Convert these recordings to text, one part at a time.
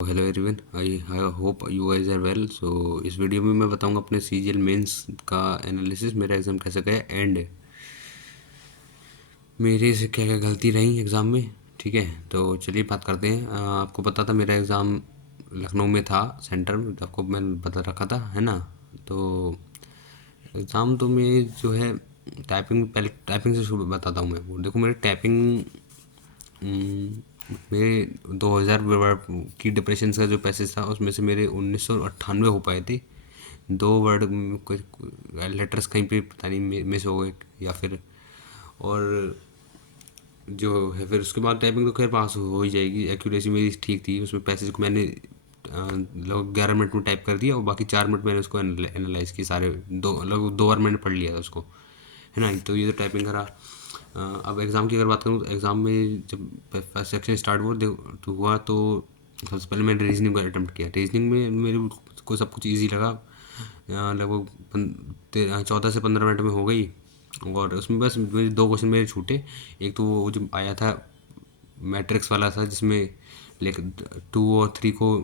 Hello everyone, I hope you guys are well. So इस video में मैं बताऊंगा अपने सीजीएल मेंस का एनालिसिस, मेरा एग्ज़ाम कैसे गया एंड मेरे से क्या क्या गलती रही एग्ज़ाम में। ठीक है, तो चलिए बात करते हैं। आपको पता था मेरा एग्ज़ाम लखनऊ में था, सेंटर में आपको मैंने बता रखा था, है ना। तो एग्ज़ाम तो मैं जो है टाइपिंग, पहले टाइपिंग से शुरू बताता हूँ मैं। वो देखो, मेरे टाइपिंग मेरे 2000 वर्ड की डिप्रेशन का जो पैसेज था उसमें से मेरे 1998 हो पाए थे। 2 वर्ड कुछ लेटर्स कहीं पे पता नहीं मिस हो गए या फिर, और जो है फिर उसके बाद टाइपिंग तो खैर पास हो ही जाएगी। एक्यूरेसी मेरी ठीक थी, उसमें पैसेज को मैंने लगभग 11 मिनट में टाइप कर दिया और बाकी 4 मिनट मैंने उसको एनालाइज की सारे। लगभग 2 बार मैंने पढ़ लिया था उसको, है ना। तो ये तो टाइपिंग करा। अब एग्ज़ाम की अगर बात करूँ तो एग्ज़ाम में जब फर्स्ट सेक्शन स्टार्ट हुआ तो सबसे पहले मैंने रीजनिंग का अटैम्प्ट किया। रीजनिंग में मेरे को सब कुछ ईजी लगा। लगभग 14 से 15 मिनट में हो गई। और उसमें बस मेरे 2 क्वेश्चन मेरे छूटे। एक तो वो जो आया था मैट्रिक्स वाला था, जिसमें लेकिन 2 और 3 को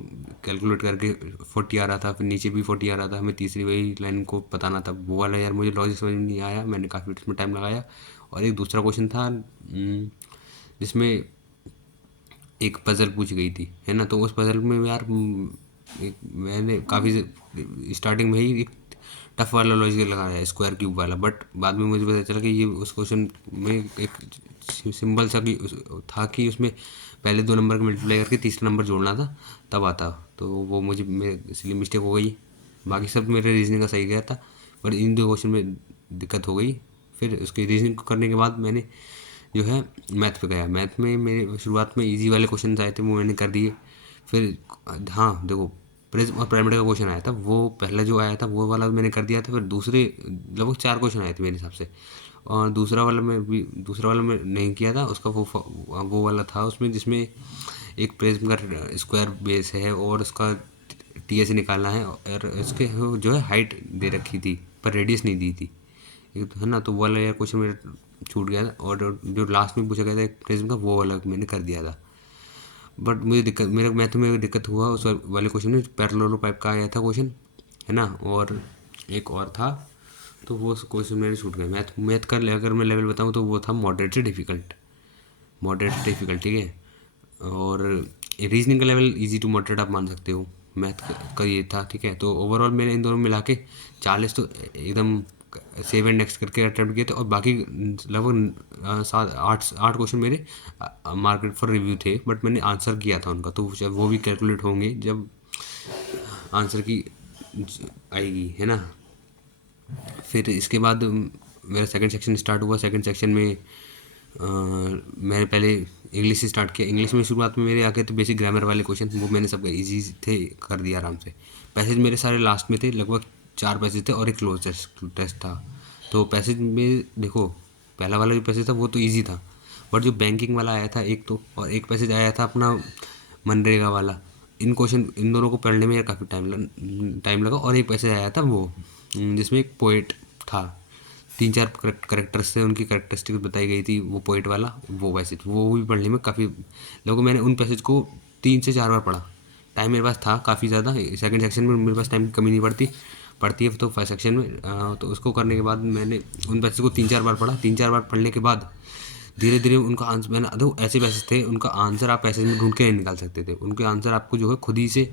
कैलकुलेट करके 40 आ रहा था, फिर नीचे भी 40 आ रहा था, हमें तीसरी वही लाइन को बताना था। वो वाला यार मुझे लॉजिक समझ में नहीं आया, मैंने काफ़ी इसमें टाइम लगाया। और एक दूसरा क्वेश्चन था जिसमें एक पज़ल पूछी गई थी, है ना। तो उस पज़ल में यार मैंने काफ़ी स्टार्टिंग में ही एक टफ वाला लॉजिक लगाया, स्क्वायर क्यूब वाला। बट बाद में मुझे पता चला कि ये उस क्वेश्चन में एक सिंबल सा कि था कि उसमें पहले 2 नंबर का मल्टीप्लाई करके तीसरा नंबर जोड़ना था, तब आता। तो वो मुझे इसलिए मिस्टेक हो गई। बाकी सब मेरे रीजनिंग का सही गया था, पर इन 2 क्वेश्चन में दिक्कत हो गई। फिर उसके रीजनिंग करने के बाद मैंने जो है मैथ पे गया। मैथ में मेरे शुरुआत में इजी वाले क्वेश्चन आए थे, वो मैंने कर दिए। फिर हाँ देखो, प्रिज्म और पिरामिड का क्वेश्चन आया था, वो पहला जो आया था वो वाला मैंने कर दिया था। फिर दूसरे लगभग 4 क्वेश्चन आए थे मेरे हिसाब से, और दूसरा वाला मैं नहीं किया था उसका। वो वाला था उसमें जिसमें एक प्रिज्म का स्क्वायर बेस है और उसका टीएस निकालना है, और इसके जो है हाइट दे रखी थी पर रेडियस नहीं दी थी, एक तो है ना। तो वो वाला यार क्वेश्चन मेरा छूट गया था। और जो लास्ट में पूछा गया था एक प्रिज्म का, वो वाला मैंने कर दिया था। बट मुझे दिक्कत, मेरे मैथ में दिक्कत हुआ उस वाले क्वेश्चन में। पैरेललोपाइप का आया था क्वेश्चन, है ना। और एक और था, तो वो क्वेश्चन मेरे छूट गए। मैथ मैथ का अगर मैं लेवल बताऊँ तो वो था मॉडरेट से डिफ़िकल्ट। मॉडरेट से डिफ़िकल्ट, ठीक है। और रीजनिंग का लेवल इजी टू मॉडरेट आप मान सकते हो। मैथ का ये था, ठीक है। तो ओवरऑल मैंने इन दोनों मिला के 40 तो एकदम सेव एंड नेक्स्ट करके अटैम्प्ट किए थे। और बाकी लगभग 7 8 8 क्वेश्चन मेरे मार्केट फॉर रिव्यू थे, बट मैंने आंसर किया था उनका। तो जब वो भी कैलकुलेट होंगे जब आंसर की आएगी, है ना। फिर इसके बाद मेरा सेकंड सेक्शन स्टार्ट हुआ। सेकंड सेक्शन में मैंने पहले इंग्लिश से स्टार्ट किया। इंग्लिश में शुरुआत में मेरे आके तो बेसिक ग्रामर वाले क्वेश्चन, वो मैंने सब इजी थे, कर दिया आराम से। पैसेज मेरे सारे लास्ट में थे, लगभग 4 पैसेज थे और एक क्लोज टेस्ट था। तो पैसेज में देखो, पहला वाला जो पैसेज था वो तो ईजी था, बट जो बैंकिंग वाला आया था एक तो, और एक पैसेज आया था अपना मनरेगा वाला। इन दोनों को पढ़ने में काफ़ी टाइम लगा। और एक पैसेज आया था वो जिसमें एक पोएट था, 3 4 करेक्टर्स थे, उनकी करेक्टरिस्टिक्स बताई गई थी, वो पोइट वाला वो पैसेज, वो भी पढ़ने में काफ़ी लोगों, मैंने उन पैसेज को 3 से 4 बार पढ़ा। टाइम मेरे पास था काफ़ी ज़्यादा, सेकंड सेक्शन में मेरे पास टाइम की कमी नहीं पड़ती है तो फर्स्ट सेक्शन में। तो उसको करने के बाद मैंने उन पैसेज को 3 4 बार पढ़ा। 3 4 बार पढ़ने के बाद धीरे धीरे उनका आंसर, मैंने देखो ऐसे पैसेज थे उनका आंसर आप पैसेज में ढूंढ के नहीं निकाल सकते थे। उनके आंसर आपको जो है खुद ही से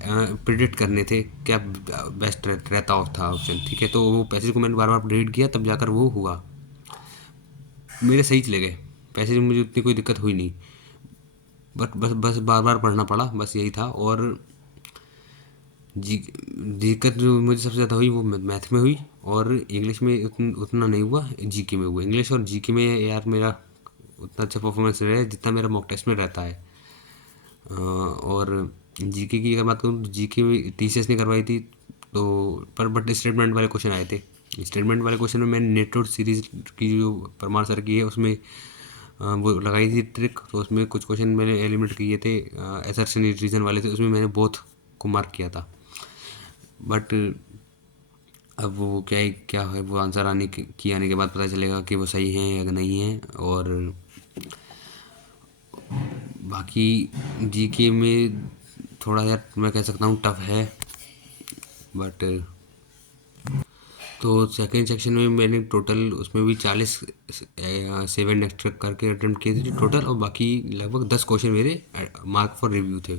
प्रिडिक्ट करने थे क्या बेस्ट रहता था ऑप्शन, ठीक है। तो वो पैसेज को मैंने बार बार रीड किया, तब जाकर वो हुआ, मेरे सही चले गए पैसेज में, मुझे उतनी कोई दिक्कत हुई नहीं। बट बस बस बार बार पढ़ना पड़ा, बस यही था। और जी दिक्कत जो मुझे सबसे ज़्यादा हुई वो मैथ में हुई, और इंग्लिश में उतना नहीं हुआ, जीके में हुआ। इंग्लिश और जीके में यार मेरा उतना अच्छा परफॉर्मेंस रहा है जितना मेरा मॉक टेस्ट में रहता है। और जीके की अगर बात करूँ तो जीके में टीसीएस ने करवाई थी, तो पर बट स्टेटमेंट वाले क्वेश्चन आए थे। स्टेटमेंट वाले क्वेश्चन में मैंने नेटवर्क सीरीज की जो परमार सर की है उसमें वो लगाई थी ट्रिक। तो उसमें कुछ क्वेश्चन मैंने एलिमिनेट किए थे, असर्शन रीजन वाले थे, उसमें मैंने बोथ को मार्क किया था। बट अब वो क्या है, वो आंसर आने के बाद पता चलेगा कि वो सही है या नहीं है। और बाकी जीके में थोड़ा यार मैं कह सकता हूँ टफ है, बट तो सेकेंड सेक्शन में मैंने टोटल उसमें भी 40 7 एक्स्ट्रा करके अटेम्प्ट किए थे टोटल, और बाकी लगभग 10 क्वेश्चन मेरे मार्क फॉर रिव्यू थे,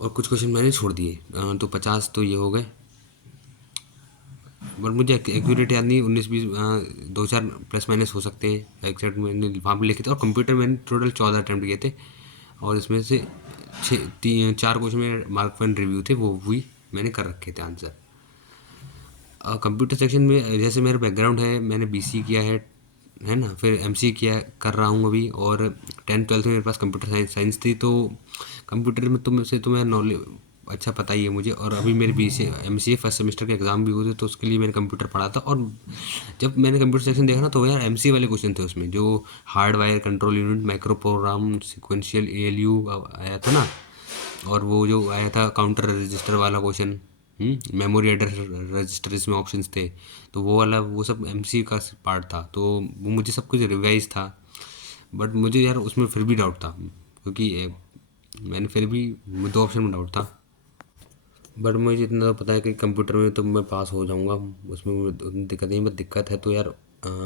और कुछ क्वेश्चन मैंने छोड़ दिए। तो 50 तो ये हो गए, बट मुझे एक्यूरेट याद नहीं, 19-20 दो चार प्लस माइनस हो सकते हैं, एग्जैक्ट मैंने वहाँ पे लिखे थे। और कंप्यूटर मैंने टोटल 14 अटैम्प्ट किए थे, और इसमें से 4 क्वेश्चन मेरे मार्क फॉर रिव्यू थे, वो भी मैंने कर रखे थे आंसर। कंप्यूटर सेक्शन में जैसे मेरा बैकग्राउंड है, मैंने बीसी किया है ना, फिर एमसी किया कर रहा हूँ अभी, और 10th 12th में मेरे पास कंप्यूटर साइंस साइंस थी, तो कंप्यूटर में तो मुझसे तो मैं नॉलेज अच्छा पता ही है मुझे। और अभी मेरे बीसी एमसीए फर्स्ट सेमेस्टर के एग्ज़ाम भी हुए थे, तो उसके लिए मैंने कंप्यूटर पढ़ा था। और जब मैंने कंप्यूटर सेक्शन देखा ना, तो यार एमसी वाले क्वेश्चन थे उसमें, जो hardwire control unit micro program sequential ALU आया था ना, और वो जो आया था काउंटर रजिस्टर वाला क्वेश्चन, मेमोरी एड्रेस रजिस्टर, इसमें ऑप्शंस थे, तो वो वाला वो सब एमसी का पार्ट था, तो वो मुझे सब कुछ रिवाइज था। बट मुझे यार उसमें फिर भी डाउट था, क्योंकि मैंने फिर भी 2 ऑप्शन में डाउट था। बट मुझे इतना तो पता है कि कंप्यूटर में तो मैं पास हो जाऊंगा, उसमें उतनी दिक्कत नहीं। बस दिक्कत है तो यार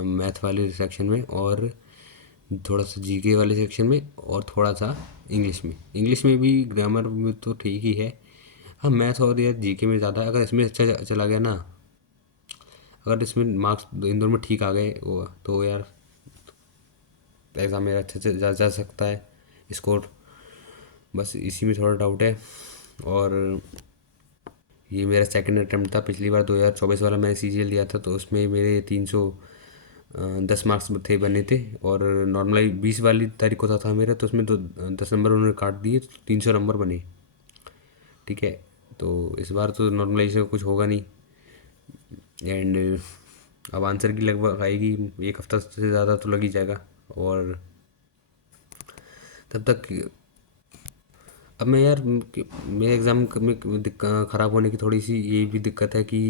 मैथ वाले सेक्शन में, और थोड़ा सा जीके वाले सेक्शन में, और थोड़ा सा इंग्लिश में भी ग्रामर में तो ठीक ही है। हाँ, मैथ और यार जीके में ज़्यादा, अगर इसमें अच्छा चला गया ना, अगर इसमें मार्क्स इन दोनों में ठीक आ गए वो, तो यार एग्ज़ाम मेरा अच्छे से जा सकता है स्कोर। बस इसी में थोड़ा डाउट है। और ये मेरा सेकंड अटेम्प्ट था। पिछली बार 2024 वाला मैंने सीजीएल दिया था, तो उसमें मेरे 310 मार्क्स थे बने थे, और नॉर्मली 20 वाली तारीख को था मेरा, तो उसमें तो 10 नंबर उन्होंने काट दिए, तो 300 नंबर बने। ठीक है, तो इस बार तो नॉर्मलाइजेशन का कुछ होगा नहीं, एंड अब आंसर की लगभग आएगी, एक हफ्ता से ज़्यादा तो लग ही जाएगा। और तब तक अब मैं यार मेरे एग्ज़ाम में ख़राब होने की थोड़ी सी ये भी दिक्कत है कि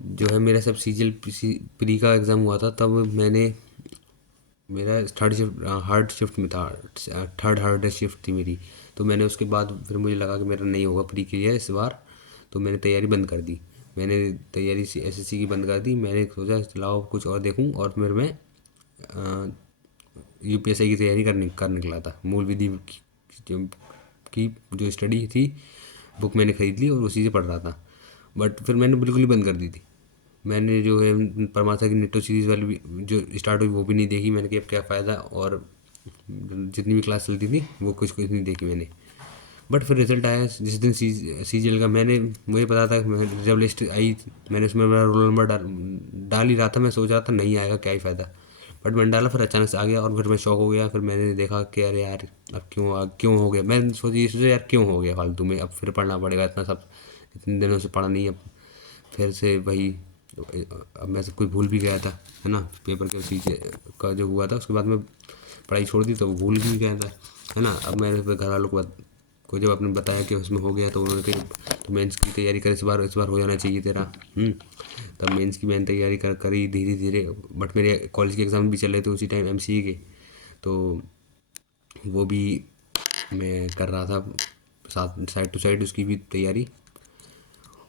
जो है मेरा सब सीजीएल प्री का एग्ज़ाम हुआ था, तब मैंने मेरा थर्ड शिफ्ट हार्ड शिफ्ट में था, थर्ड हार्डेस्ट शिफ्ट थी मेरी। तो मैंने उसके बाद फिर मुझे लगा कि मेरा नहीं होगा प्री क्लियर इस बार, तो मैंने तैयारी बंद कर दी। मैंने तैयारी एसएससी की बंद कर दी। मैंने सोचा चलाओ कुछ और देखूं, और फिर मैं यूपीएससी की तैयारी कर निकला था। मूल विधि की जो स्टडी थी, बुक मैंने ख़रीद ली और उसी से पढ़ रहा था। बट फिर मैंने बिल्कुल ही बंद कर दी थी। मैंने जो है परमात्मा की निट्टो सीरीज़ वाली भी जो स्टार्ट हुई वो भी नहीं देखी मैंने, कि अब क्या फ़ायदा। और जितनी भी क्लास चलती थी वो कुछ कुछ नहीं देखी मैंने। बट फिर रिजल्ट आया जिस दिन सीजीएल का, मुझे पता था, जब लिस्ट आई मैंने उसमें मेरा रोल नंबर डाल ही रहा था। मैं सोच रहा था नहीं आएगा, क्या ही फ़ायदा। बट मैंने डाला, फिर अचानक से आ गया, और फिर मैं शॉक हो गया। फिर मैंने देखा कि अरे यार अब क्यों हो गया। मैं सोचा यार क्यों हो गया फालतू में, अब फिर पढ़ना पड़ेगा इतना सब, इतने दिनों से पढ़ा नहीं। अब फिर से वही, अब मैं सब कुछ भूल भी गया था, है ना। पेपर के सीजे का जो हुआ था उसके बाद में पढ़ाई छोड़ दी, तो भूल भी गया था, है ना। अब मैंने फिर घर वालों को जब आपने बताया कि उसमें हो गया, तो उन्होंने कहा तो मेंस की तैयारी कर, इस बार हो जाना चाहिए तेरा। तब मेंस की मैंने तैयारी करी धीरे धीरे। बट मेरे कॉलेज के एग्ज़ाम भी चल रहे थे उसी टाइम एमसीए के, तो वो भी मैं कर रहा था साथ, साइड टू साइड उसकी भी तैयारी।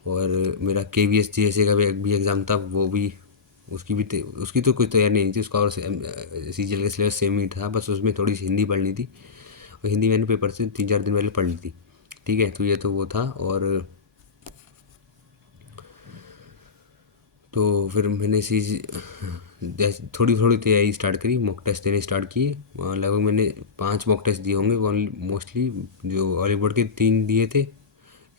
और मेरा केवीएस जीएसए का भी एग्ज़ाम था, वो भी उसकी तो कोई तैयारी नहीं थी उसका, और सीजीएल का सिलेबस सेम ही था, बस उसमें थोड़ी सी हिंदी पढ़नी थी, और हिंदी मैंने पेपर से 3-4 दिन पहले पढ़ ली थी। ठीक है, तो ये तो वो था। और तो फिर मैंने थोड़ी थोड़ी तैयारी स्टार्ट करी, मॉक टेस्ट देने स्टार्ट किए। लगभग मैंने 5 मॉक टेस्ट दिए होंगे मोस्टली। जो ऑलीवुड के 3 दिए थे,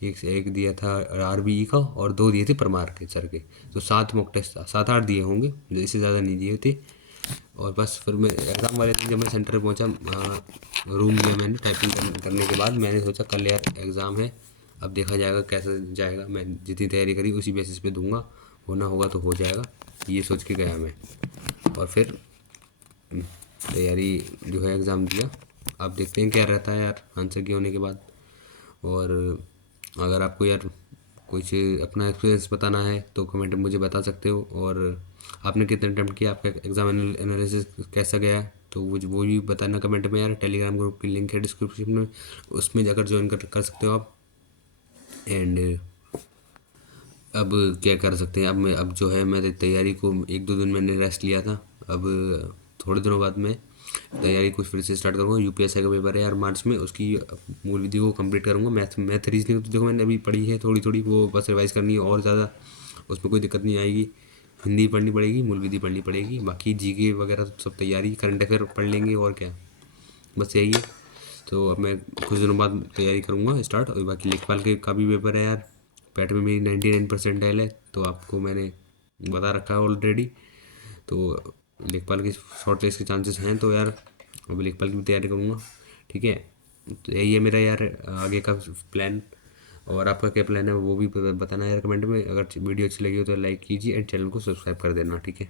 एक दिया था आरबीई का, और 2 दिए थे परमार के सर के। तो 7 मॉक टेस्ट, 7-8 दिए होंगे, इससे ज़्यादा नहीं दिए थे। और बस फिर मैं एग्ज़ाम वाले दिन जब मैं सेंटर पे पहुंचा, रूम में मैंने टाइपिंग करने के बाद मैंने सोचा कल यार एग्ज़ाम है, अब देखा जाएगा कैसे जाएगा। मैं जितनी तैयारी करी उसी बेसिस पे दूंगा, होना होगा तो हो जाएगा, ये सोच के गया मैं। और फिर तैयारी जो है एग्ज़ाम दिया। अब देखते हैं क्या रहता है यार आंसर की होने के बाद। और अगर आपको यार कुछ अपना एक्सपीरियंस बताना है तो कमेंट में मुझे बता सकते हो। और आपने कितने अटैम्प्ट किया, आपका एग्ज़ाम एनालिसिस कैसा गया, तो वो भी बताना कमेंट में यार। टेलीग्राम ग्रुप की लिंक है डिस्क्रिप्शन में, उसमें जाकर ज्वाइन कर सकते हो आप। एंड अब क्या कर सकते हैं, अब जो है मैं तैयारी को 1-2 दिन मैंने रेस्ट लिया था। अब थोड़े दिनों बाद मैं तैयारी कुछ फिर से स्टार्ट करूँगा। यूपीएससी का पेपर है यार मार्च में, उसकी मूल विधि को कंप्लीट करूँगा। मैथ रीजनिंग तो देखो मैंने अभी पढ़ी है थोड़ी थोड़ी, वो बस रिवाइज़ करनी है और ज़्यादा उसमें कोई दिक्कत नहीं आएगी। हिंदी पढ़नी पड़ेगी, मूल विधि पढ़नी पड़ेगी, बाकी जीके वगैरह तो सब तैयारी, करंट अफेयर पढ़ लेंगे और क्या, बस यही है। तो अब मैं कुछ दिनों बाद तैयारी करूँगा स्टार्ट। और बाकी लेखपाल के का भी पेपर है यार, पैट में मेरी 99% है, तो आपको मैंने बता रखा है ऑलरेडी। तो लेखपाल की शॉर्ट लिस्ट के चांसेस हैं, तो यार अब लेखपाल की भी तैयारी करूँगा। ठीक है, तो यही है मेरा यार आगे का प्लान। और आपका क्या प्लान है वो भी बताना यार कमेंट में। अगर वीडियो अच्छी लगी हो तो लाइक कीजिए एंड चैनल को सब्सक्राइब कर देना। ठीक है।